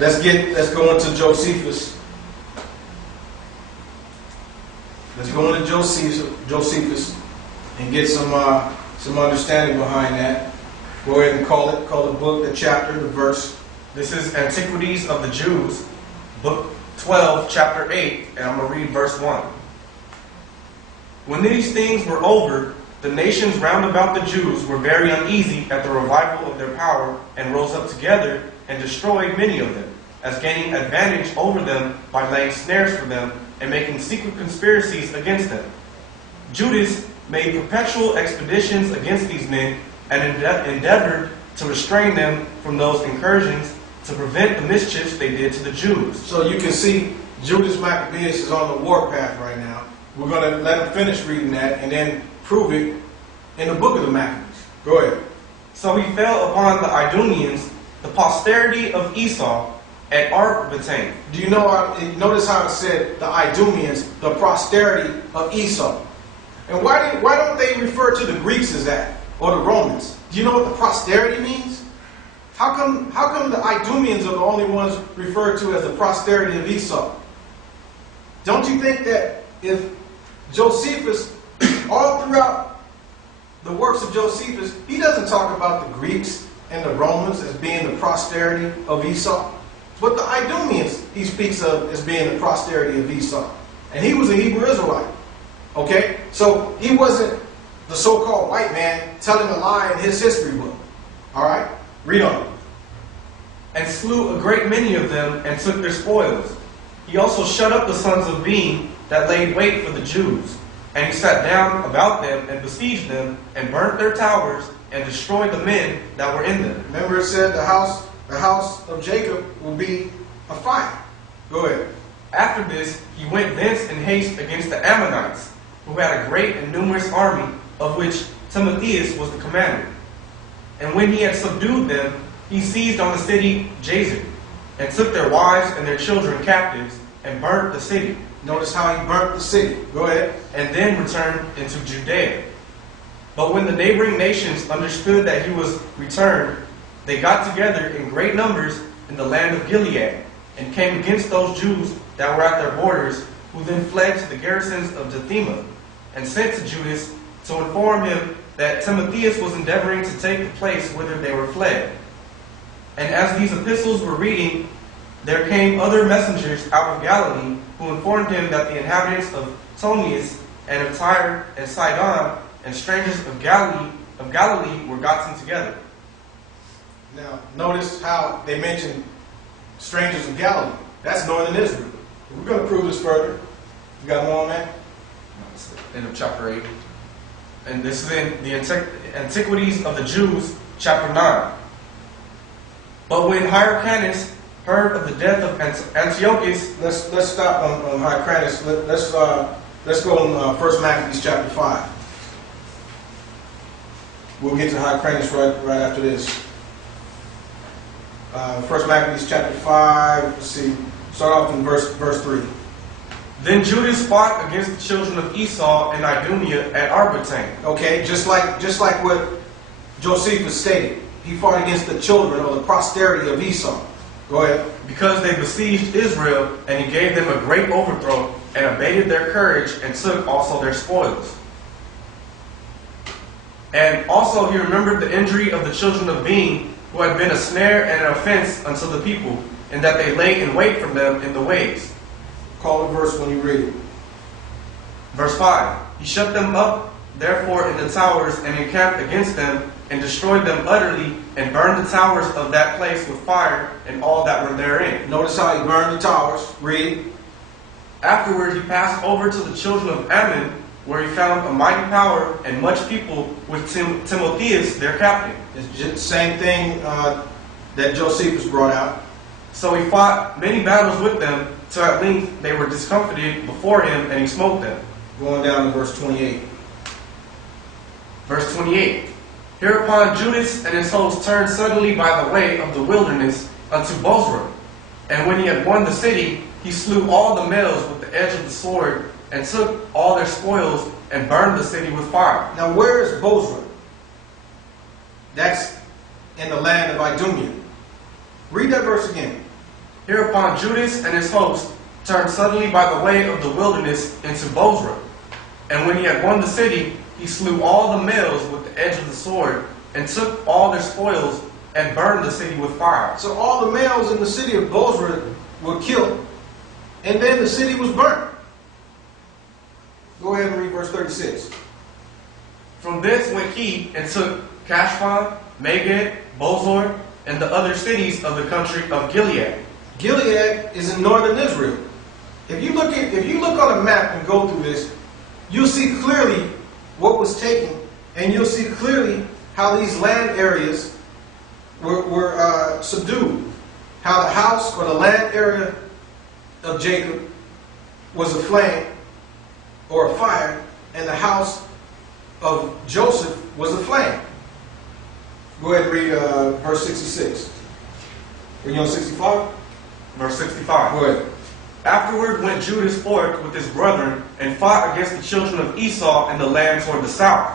Let's go into Josephus. Let's go into Josephus and get some understanding behind that. Go ahead and call the book, the chapter, the verse. This is Antiquities of the Jews, book 12, chapter 8, and I'm going to read verse 1. When these things were over, the nations round about the Jews were very uneasy at the revival of their power, and rose up together and destroyed many of them, as gaining advantage over them by laying snares for them and making secret conspiracies against them. Judas made perpetual expeditions against these men and endeavored to restrain them from those incursions to prevent the mischiefs they did to the Jews. So you can see Judas Maccabeus is on the warpath right now. We're going to let him finish reading that and then prove it in the book of the Maccabees. Go ahead. So he fell upon the Idumeans, the posterity of Esau, at Arbatane. Do you know? Notice how it said the Idumeans, the posterity of Esau. And why don't they refer to the Greeks as that, or the Romans? Do you know what the posterity means? How come the Idumeans are the only ones referred to as the posterity of Esau? Don't you think that if Josephus, all throughout the works of Josephus, he doesn't talk about the Greeks and the Romans as being the posterity of Esau? But the Idumeans he speaks of as being the posterity of Esau. And he was a Hebrew Israelite. Okay? So he wasn't the so-called white man telling a lie in his history book. Alright? Read on. And slew a great many of them, and took their spoils. He also shut up the sons of Bean that laid wait for the Jews. And he sat down about them, and besieged them, and burnt their towers, and destroyed the men that were in them. Remember it said the house of Jacob will be a fire. Go ahead. After this, he went thence in haste against the Ammonites, who had a great and numerous army, of which Timotheus was the commander. And when he had subdued them, he seized on the city Jazer, and took their wives and their children captives, and burnt the city. Notice how he burnt the city. Go ahead. And then returned into Judea. But when the neighboring nations understood that he was returned, they got together in great numbers in the land of Gilead, and came against those Jews that were at their borders, who then fled to the garrisons of Jothema, and sent to Judas to inform him that Timotheus was endeavoring to take the place whither they were fled. And as these epistles were reading, there came other messengers out of Galilee, who informed him that the inhabitants of Ptolemais and of Tyre and Sidon and strangers of Galilee were gotten together. Now, notice how they mention strangers of Galilee. That's northern Israel. We're going to prove this further. You got more on that? That's the end of chapter 8. And this is in the Antiquities of the Jews, chapter 9. But when Hyrcanus heard of the death of Antiochus... Let's stop on Hyrcanus. Let's go on 1 Maccabees chapter 5. We'll get to Hyrcanus right after this. 1 Maccabees chapter 5, let's see, start off in verse 3. Then Judas fought against the children of Esau and Idumea at Arbatane. Okay, just like what Josephus stated. He fought against the children or the posterity of Esau. Go ahead. Because they besieged Israel, and he gave them a great overthrow, and abated their courage, and took also their spoils. And also he remembered the injury of the children of Bean, who had been a snare and an offense unto the people, and that they lay in wait for them in the ways. Call the verse when you read it. Verse 5. He shut them up, therefore, in the towers, and encamped against them, and destroyed them utterly, and burned the towers of that place with fire, and all that were therein. Notice how he burned the towers. Read. Afterward he passed over to the children of Ammon, where he found a mighty power and much people, with Timotheus their captain. It's just the same thing that Josephus brought out. So he fought many battles with them, till at length they were discomfited before him, and he smote them. Going down to verse 28. Verse 28. Hereupon Judas and his host turned suddenly by the way of the wilderness unto Bozrah. And when he had won the city, he slew all the males with the edge of the sword, and took all their spoils, and burned the city with fire. Now where is Bozrah? That's in the land of Idumea. Read that verse again. Hereupon Judas and his host turned suddenly by the way of the wilderness into Bozrah. And when he had won the city, he slew all the males with the edge of the sword, and took all their spoils, and burned the city with fire. So all the males in the city of Bozrah were killed, and then the city was burnt. Go ahead and read verse 36. From thence went he and took Cashphon, Maged, Bozor, and the other cities of the country of Gilead. Gilead is in northern Israel. If you look on a map and go through this, you'll see clearly what was taken, and you'll see clearly how these land areas were subdued. How the house or the land area of Jacob was a flame or a fire, and the house of Joseph was a flame. Go ahead and read verse 66. Are you on 65? Verse 65. Go ahead. Afterward went Judas forth with his brethren, and fought against the children of Esau in the land toward the south,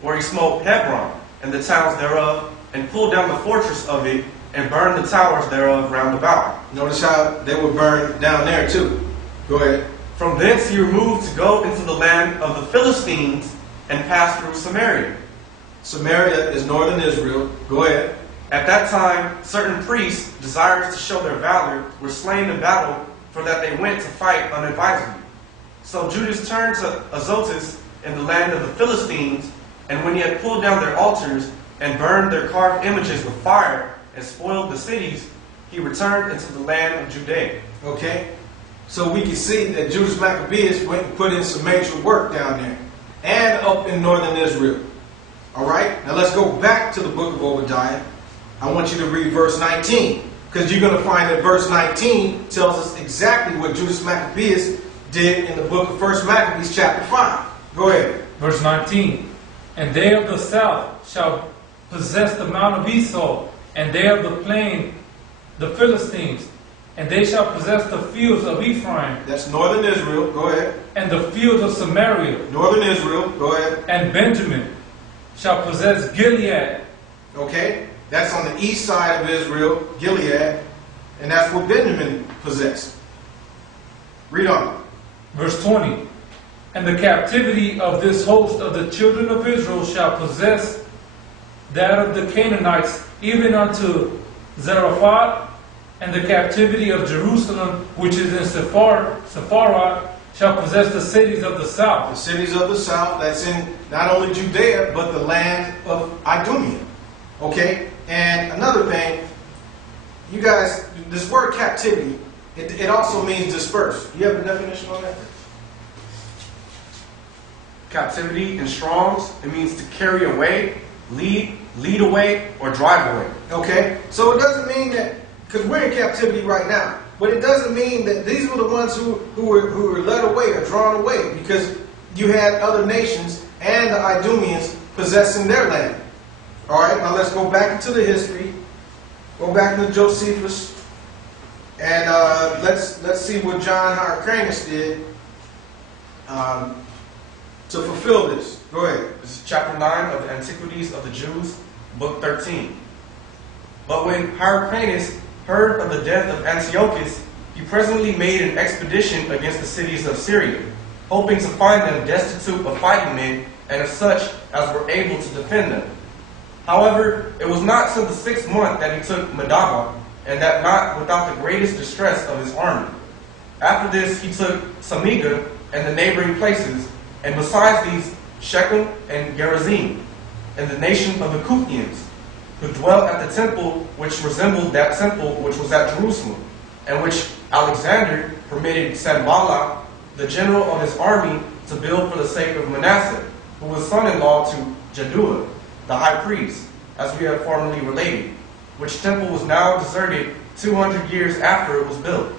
where he smote Hebron and the towns thereof, and pulled down the fortress of it, and burned the towers thereof round about. Notice how they were burned down there too. Go ahead. From thence he removed to go into the land of the Philistines, and passed through Samaria. Samaria is northern Israel. Go ahead. At that time, certain priests, desirous to show their valor, were slain in battle, for that they went to fight unadvisedly. So Judas turned to Azotus in the land of the Philistines, and when he had pulled down their altars, and burned their carved images with fire, and spoiled the cities, he returned into the land of Judea. Okay? So we can see that Judas Maccabeus went and put in some major work down there, and up in northern Israel. Alright? Now let's go back to the book of Obadiah. I want you to read verse 19, because you're going to find that verse 19 tells us exactly what Judas Maccabeus did in the book of 1 Maccabees chapter 5. Go ahead. Verse 19. And they of the south shall possess the mount of Esau, and they of the plain the Philistines, and they shall possess the fields of Ephraim. That's northern Israel. Go ahead. And the fields of Samaria. Northern Israel. Go ahead. And Benjamin shall possess Gilead. Okay? That's on the east side of Israel, Gilead, and that's what Benjamin possessed. Read on. Verse 20. And the captivity of this host of the children of Israel shall possess that of the Canaanites, even unto Zarephath, and the captivity of Jerusalem, which is in Sepharad, shall possess the cities of the south. The cities of the south, that's in not only Judea, but the land of Idumea. Okay? And another thing, you guys, this word captivity, it also means disperse. You have a definition on that? Captivity in Strong's, it means to carry away, lead away, or drive away. Okay? So it doesn't mean that, because we're in captivity right now, but it doesn't mean that these were the ones who were led away or drawn away, because you had other nations and the Idumeans possessing their land. All right, now let's go back into the history. Go back into Josephus, and let's see what John Hyrcanus did to fulfill this. Go ahead. This is chapter 9 of the Antiquities of the Jews, book 13. But when Hyrcanus heard of the death of Antiochus, he presently made an expedition against the cities of Syria, hoping to find them destitute of fighting men and of such as were able to defend them. However, it was not till the 6th month that he took Medaba, and that not without the greatest distress of his army. After this he took Samiga and the neighboring places, and besides these Shechem and Gerizim, and the nation of the Kuthians, who dwelt at the temple which resembled that temple which was at Jerusalem, and which Alexander permitted Sanballat, the general of his army, to build for the sake of Manasseh, who was son-in-law to Jaddua, the high priest, as we have formerly related, which temple was now deserted 200 years after it was built.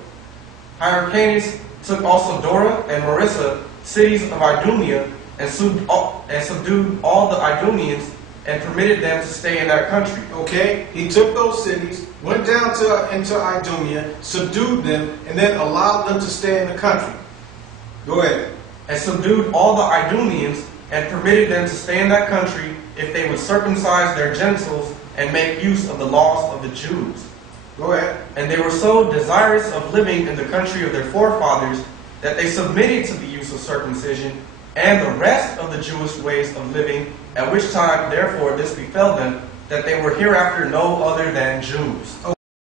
Hyrcanus took also Dora and Marissa, cities of Idumea, and subdued all the Idumeans, and permitted them to stay in that country. Okay, he took those cities, went down into Idumea, subdued them, and then allowed them to stay in the country. Go ahead. And subdued all the Idumeans, and permitted them to stay in that country if they would circumcise their genitals and make use of the laws of the Jews. Go ahead. And they were so desirous of living in the country of their forefathers that they submitted to the use of circumcision and the rest of the Jewish ways of living, at which time, therefore, this befell them, that they were hereafter no other than Jews.